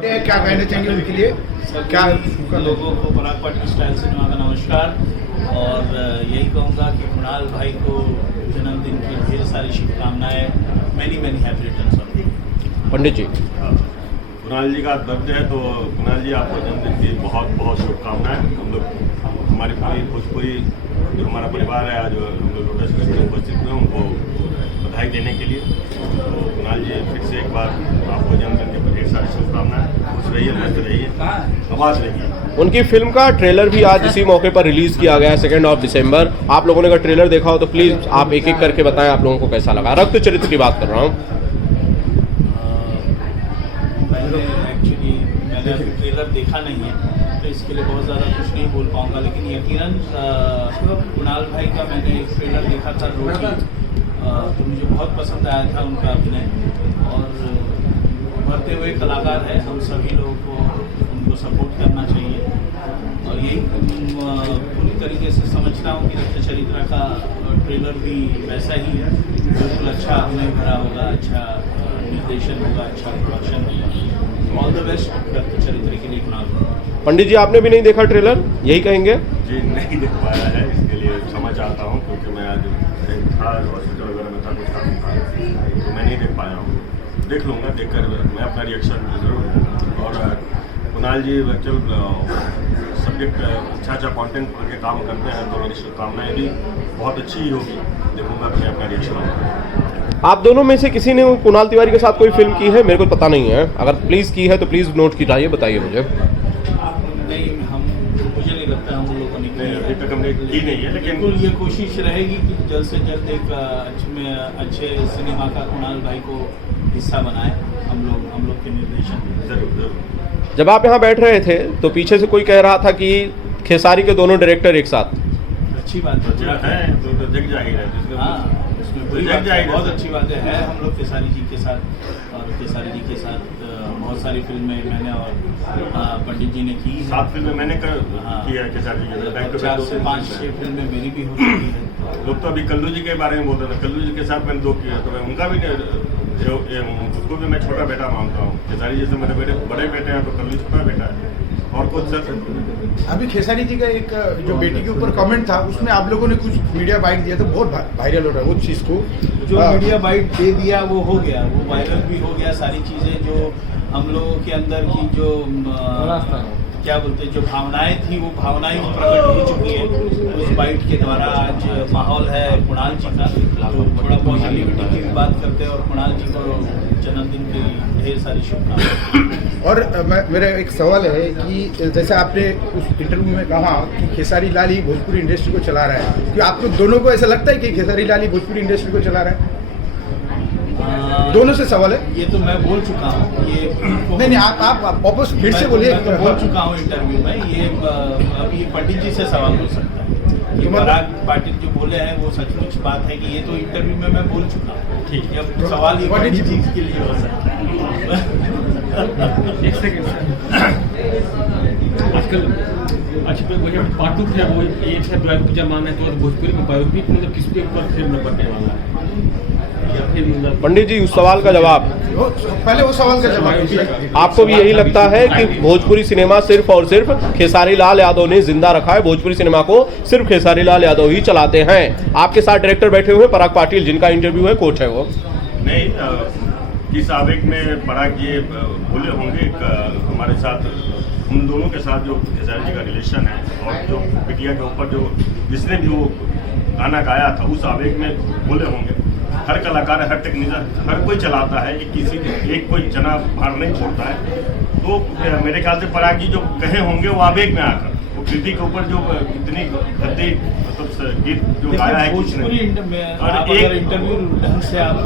क्या कहना चाहेंगे उनके लिए? क्या लोगों को पराग पाटिल स्टाइल सिनेमा का नमस्कार। और यही कहूँगा कि कुणाल भाई को जन्मदिन की ढेर सारी शुभकामनाएं। Many happy returns of the pandit ji. Kunal ji का बर्थडे है, तो कुणाल जी आपको जन्मदिन की बहुत बहुत शुभकामनाएं। हम लोग हमारी पूरी भोजपुरी जो हमारा परिवार है, आज हम लोग लोटस फेस्ट में उपस्थित हुए उनको बधाई देने के लिए। तो कुणाल जी फिर से एक बार आपको जन्मदिन के ढेर सारी शुभकामनाएं। खुश रहिए, मस्त रहिए, आवाज रहिए। उनकी फिल्म का ट्रेलर भी आज इसी मौके पर रिलीज किया गया है 2 दिसंबर। आप लोगों ने अगर ट्रेलर देखा हो तो प्लीज आप एक एक करके बताएं आप लोगों को कैसा लगा। रक्त चरित्र की बात कर रहा हूँ। मैंने अभी ट्रेलर देखा नहीं है, तो इसके लिए बहुत ज़्यादा कुछ नहीं बोल पाऊँगा, लेकिन यकीनन कुणाल भाई का मैंने एक ट्रेलर देखा था रोटी, तो मुझे बहुत पसंद आया था उनका अभिनय। और उभरते हुए कलाकार है, हम सभी लोगों को उनको सपोर्ट करना चाहिए। और यही पूरी तरीके से समझता हूँ कि रक्त चरित्र का ट्रेलर भी वैसा ही है, बिल्कुल अच्छा अभिनय भरा होगा, अच्छा निर्देशन होगा, अच्छा प्रोडक्शन होगा। ऑल द बेस्ट रक्त चरित्र के लिए कुणाल। पंडित जी, आपने भी नहीं देखा ट्रेलर, यही कहेंगे? जी नहीं देख पाया है, इसके लिए क्षमा चाहता हूँ, क्योंकि मैं आज था हॉस्पिटल वगैरह में था, कुछ काम था, तो मैं नहीं देख पाया हूँ। देख लूँगा, देखकर मैं अपना रिएक्शन जरूर दूँगा। और कुणाल जी सब्जेक्ट अच्छा कंटेंट के काम करते हैं, तो मेरी शुभकामनाएं भी बहुत अच्छी ही होगी। देखूँगा अपना रिएक्शन। आप दोनों में से किसी ने कुणाल तिवारी के साथ कोई फिल्म की है? मेरे को पता नहीं है, अगर प्लीज की है तो प्लीज नोट कीजिए, बताइए मुझे। नहीं, मुझे नहीं लगता हम लोगों ने अभी तक हमने की नहीं है, लेकिन बिल्कुल ये कोशिश रहेगी कि जल्द से जल्द एक अच्छे सिनेमा का कुणाल भाई को हिस्सा बनाए हम लोग के निर्देशन। जरूर। जब आप यहाँ बैठ रहे थे तो पीछे से कोई कह रहा था कि खेसारी के दोनों डायरेक्टर एक साथ। अच्छी बात है, तो जग जाहिर है। हाँ, बहुत अच्छी बात है। हम लोग खेसारी जी के साथ, और खेसारी जी के साथ बहुत सारी फिल्में मैंने और पंडित जी ने की है। 7 फिल्में मैंने किया है खेसारी जी के साथ। 4 से 5-6 फिल्में मेरी भी हो चुकी है। लोग तो अभी कल्लू जी के बारे में बोलते थे, कल्लू जी के साथ मैंने 2 किया, तो मैं उनका भी उसको भी मैं छोटा बेटा मानता हूँ। खेसारी जी से मेरे बड़े बेटे हैं, तो कल्लू छोटा बेटा है। और कुछ सर अभी खेसारी जी का एक जो बेटी के ऊपर कमेंट था, उसमें आप लोगों ने कुछ मीडिया बाइट दिया, तो बहुत वायरल हो रहा है उस चीज़ को। जो मीडिया बाइट दे दिया वो हो गया, वो वायरल भी हो गया। सारी चीज़ें जो हम लोगों के अंदर की जो क्या बोलते हैं, जो भावनाएं थी, वो भावनाएं प्रकट हो चुकी है उस बाइट के द्वारा। आज माहौल है कुणाल जी का, तो थोड़ा पॉजिटिविटी की भी बात करते हैं, और कुणाल जी को जन्मदिन की ढेर सारी शुभकामनाएं। और मेरा एक सवाल है कि जैसे आपने उस इंटरव्यू में कहा कि खेसारी लाल ही भोजपुरी इंडस्ट्री को चला रहा है, कि आप लोग दोनों को ऐसा लगता है कि खेसारी लाल ही भोजपुरी इंडस्ट्री को चला रहा है? दोनों से सवाल है। ये तो मैं बोल चुका हूँ, ये नहीं, आप वापस फिर से बोलिए। मैं तो बोल चुका हूँ इंटरव्यू में। ये अभी पंडित जी से सवाल हो सकता है। ये पराग पाटिल जो बोले हैं वो सचमुच बात है कि ये तो इंटरव्यू में मैं बोल चुका हूँ। ठीक है, अब सवाल ये पंडित जी के लिए हो सकता है। एक सेकंड आजकल अच्छी पार्टूक है, वो एक है बायोपिक जमाना है, तो भोजपुरी में बायोपिक मतलब किसके ऊपर फिल्म बनने वाला है? पंडित जी, उस सवाल का जवाब, पहले वो सवाल का जवाब। आपको भी यही लगता है कि भोजपुरी सिनेमा सिर्फ और सिर्फ खेसारी लाल यादव ने जिंदा रखा है, भोजपुरी सिनेमा को सिर्फ खेसारी लाल यादव ही चलाते हैं? आपके साथ डायरेक्टर बैठे हुए पराग पाटिल, जिनका इंटरव्यू है, कोच है वो। नहीं, इस आवेग में पराग ये बोले होंगे हमारे साथ, उन दोनों के साथ जो खेसारी जी का रिलेशन है, और जो पिटिया के ऊपर जो जिसने भी वो गाना गाया था, उस आवेग में बोले होंगे। हर कलाकार, हर टेक्नीशियन, हर कोई चलाता है, किसी एक कोई जना भार नहीं छोड़ता है। तो मेरे ख्याल से पराग जी जो कहे होंगे वो आवेग में आकर, वो कृति के ऊपर जो इतनी गद्दी मतलब गीत जो गाया है, कुछ नहीं। और एक इंटरव्यू ढंग से आप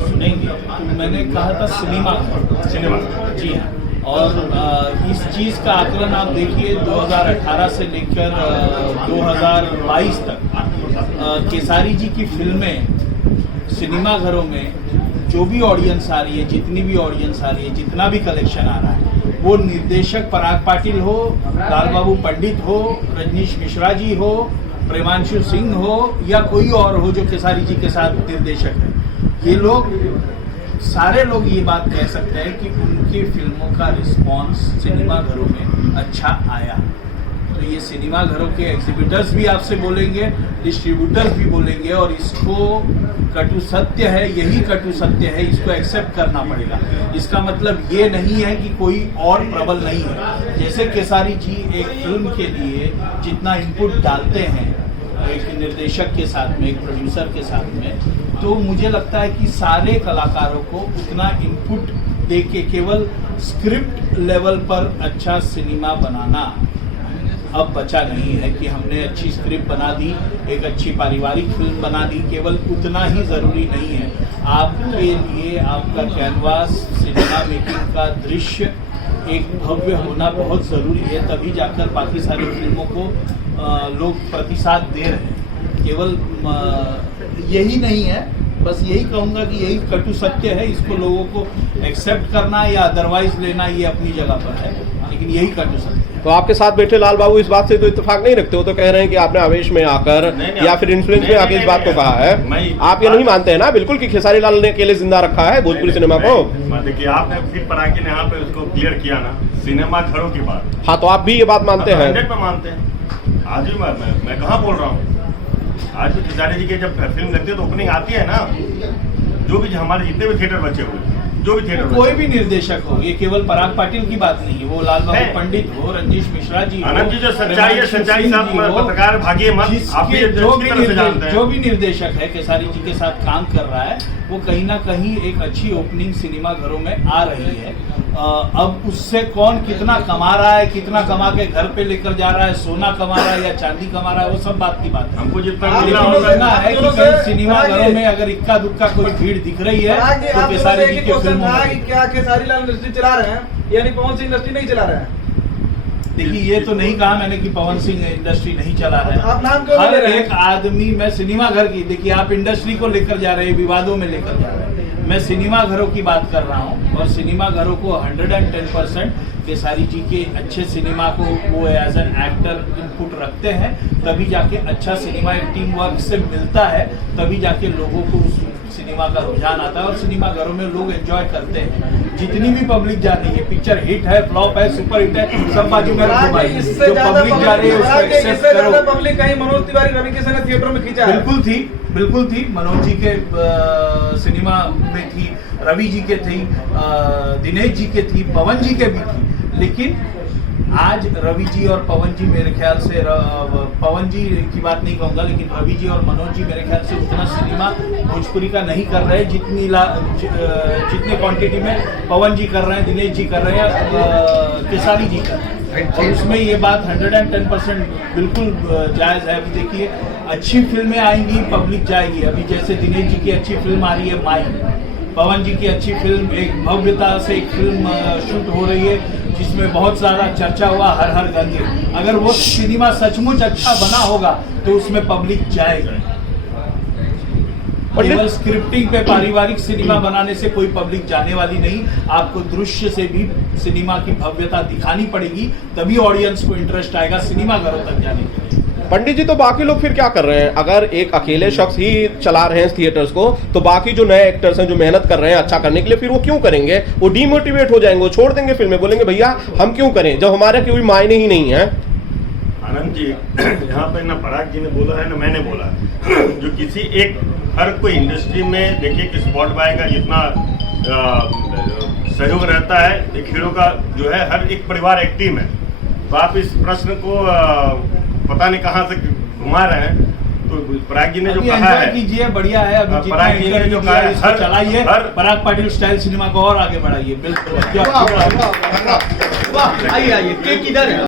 सुनेंगे, तो मैंने कहा था सिनेमा जी हाँ। और इस चीज़ का आकलन आप देखिए 2018 से लेकर 2022 तक खेसारी जी की फिल्में सिनेमा घरों में जो भी ऑडियंस आ रही है, जितनी भी ऑडियंस आ रही है, जितना भी कलेक्शन आ रहा है, वो निर्देशक पराग पाटिल हो, लाल बाबू पंडित हो, रजनीश मिश्रा जी हो, प्रेमांशु सिंह हो, या कोई और हो जो खेसारी जी के साथ निर्देशक है, ये लोग सारे लोग ये बात कह सकते हैं कि उनकी फिल्मों का रिस्पांस सिनेमाघरों में अच्छा आया। तो ये सिनेमाघरों के एग्जीबिटर्स भी आपसे बोलेंगे, डिस्ट्रीब्यूटर्स भी बोलेंगे, और इसको कटु सत्य है, यही कटु सत्य है, इसको एक्सेप्ट करना पड़ेगा। इसका मतलब ये नहीं है कि कोई और प्रबल नहीं है। जैसे केसारी जी एक फिल्म के लिए जितना इनपुट डालते हैं एक निर्देशक के साथ में, एक प्रोड्यूसर के साथ में, तो मुझे लगता है कि सारे कलाकारों को उतना इनपुट दे के केवल स्क्रिप्ट लेवल पर अच्छा सिनेमा बनाना अब बचा नहीं है कि हमने अच्छी स्क्रिप्ट बना दी, एक अच्छी पारिवारिक फिल्म बना दी, केवल उतना ही ज़रूरी नहीं है। आपके लिए आपका कैनवास, सिनेमा मेकिंग का दृश्य एक भव्य होना बहुत ज़रूरी है, तभी जाकर बाकी सारी फिल्मों को लोग प्रतिसाद दे रहे हैं। केवल यही नहीं है, बस यही कहूँगा कि यही कटु सत्य है, इसको लोगों को एक्सेप्ट करना या अदरवाइज लेना ये अपनी जगह पर है, लेकिन यही कटु सत्य है। तो आपके साथ बैठे लाल बाबू इस बात से तो इत्तेफाक नहीं रखते हो, तो कह रहे हैं कि आपने आवेश में आकर या फिर इन्फ्लुएंस में आके इस बात को कहा है। आप ये नहीं मानते हैं ना बिल्कुल कि खेसारी लाल ने अकेले जिंदा रखा है भोजपुरी सिनेमा को? देखिए आपने फिर परागी ने यहाँ पे उसको क्लियर किया ना, सिनेमा घरों की बात। हाँ, तो आप भी ये बात मानते हैं? 100% मानते हैं। आज भी मैं कहाँ बोल रहा हूँ, आज भी खेसारी जी के जब फिल्म लगती है तो ओपनिंग आती है ना, जो भी हमारे जितने भी थिएटर बचे हुए, जो भी थिएटर, कोई भी निर्देशक हो, ये केवल पराग पाटिल की बात नहीं है, वो लाल बाबू पंडित हो, रंजीश मिश्रा जी, आनंद जी, जो सच्चाई है, सच्चाई साथ पत्रकार भागिए मत, आप जो भी निर्देशक है केसारी जी के साथ काम कर रहा है, वो कहीं ना कहीं एक अच्छी ओपनिंग सिनेमा घरों में आ रही है। अब उससे कौन कितना कमा रहा है, कितना कमा के घर पे लेकर जा रहा है, सोना कमा रहा है या चांदी कमा रहा है, वो सब बात की बात है। हमको जितना कहना है कि कहीं सिनेमा घरों में अगर इक्का दुक्का कोई भीड़ दिख रही है तो केसारी जी के फिल्मों में। क्या खेसारी लाल इंडस्ट्री चला रहे हैं, यानी पवन सिंह इंडस्ट्री नहीं चला रहे हैं? देखिए, ये तो नहीं कहा मैंने कि पवन सिंह इंडस्ट्री नहीं चला रहे आप नाम क्यों हर ले रहे हैं? एक आदमी, मैं सिनेमा घर की, देखिए आप इंडस्ट्री को लेकर जा रहे हैं, विवादों में लेकर जा रहे हैं, मैं सिनेमा घरों की बात कर रहा हूँ। और सिनेमा घरों को 110% केसारी जी के अच्छे सिनेमा को वो एज एन एक्टर इनपुट रखते हैं, तभी जाके अच्छा सिनेमा एक टीम वर्क से मिलता है, तभी जाके लोगों को उस सिनेमा का रुझान आता है और सिनेमा घरों में लोग एंजॉय करते हैं। जितनी भी पब्लिक जा रही है, पिक्चर हिट है, फ्लॉप है, सुपर हिट है, सब बाजू में रखो भाई। जो पब्लिक जा रही है उसको एक्सेप्ट करो। पब्लिक कहीं मनोज तिवारी, रवि किशन ने थिएटर में खींचा है? बिल्कुल थी। मनोज जी के सिनेमा में थी, रवि जी के थी, दिनेश जी के थी, पवन जी के भी थी, लेकिन आज रवि जी और पवन जी मेरे ख्याल से, पवन जी की बात नहीं कहूँगा, लेकिन रवि जी और मनोज जी मेरे ख्याल से उतना सिनेमा भोजपुरी का नहीं कर रहे जितने क्वांटिटी में पवन जी कर रहे हैं, दिनेश जी कर रहे हैं, केसारी जी कर रहे हैं। और उसमें ये बात 110% बिल्कुल जायज़ है। अभी देखिए, अच्छी फिल्में आएंगी, पब्लिक जाएगी। अभी जैसे दिनेश जी की अच्छी फिल्म आ रही है माई, पवन जी की अच्छी फिल्म, एक भव्यता से एक फिल्म शूट हो रही है जिसमें बहुत सारा चर्चा हुआ, हर हर गंगे। अगर वो सिनेमा सचमुच अच्छा बना होगा तो उसमें पब्लिक जाएगी। केवल स्क्रिप्टिंग पे पारिवारिक सिनेमा बनाने से कोई पब्लिक जाने वाली नहीं, आपको दृश्य से भी सिनेमा की भव्यता दिखानी पड़ेगी, तभी ऑडियंस को इंटरेस्ट आएगा सिनेमा घरों तक जाने के लिए। पंडित जी, तो बाकी लोग फिर क्या कर रहे हैं? अगर एक अकेले शख्स ही चला रहे हैं थिएटर्स को, तो बाकी जो नए एक्टर्स हैं जो मेहनत कर रहे हैं अच्छा करने के लिए, फिर वो क्यों करेंगे? वो डीमोटिवेट हो जाएंगे, वो छोड़ देंगे फिल्में, बोलेंगे भैया हम क्यों करें जब हमारे कोई मायने ही नहीं है। आनंद जी, यहाँ पे ना पराग जी ने बोला है ना मैंने बोला है, जो किसी एक हर कोई इंडस्ट्री में देखिए कि स्पॉट बाय का जितना सहयोग रहता है, एक हीरो का जो है, हर एक परिवार एक टीम है। तो आप इस प्रश्न को पता नहीं कहाँ से घुमा रहे हैं। तो पराग जी ने जो कहा है, कीजिए, बढ़िया है। अभी पराग जी ने जो कहा है, चलाइए, पराग पाटिल स्टाइल सिनेमा को और आगे बढ़ाइए। बिल्कुल, आइए, केक किधर है?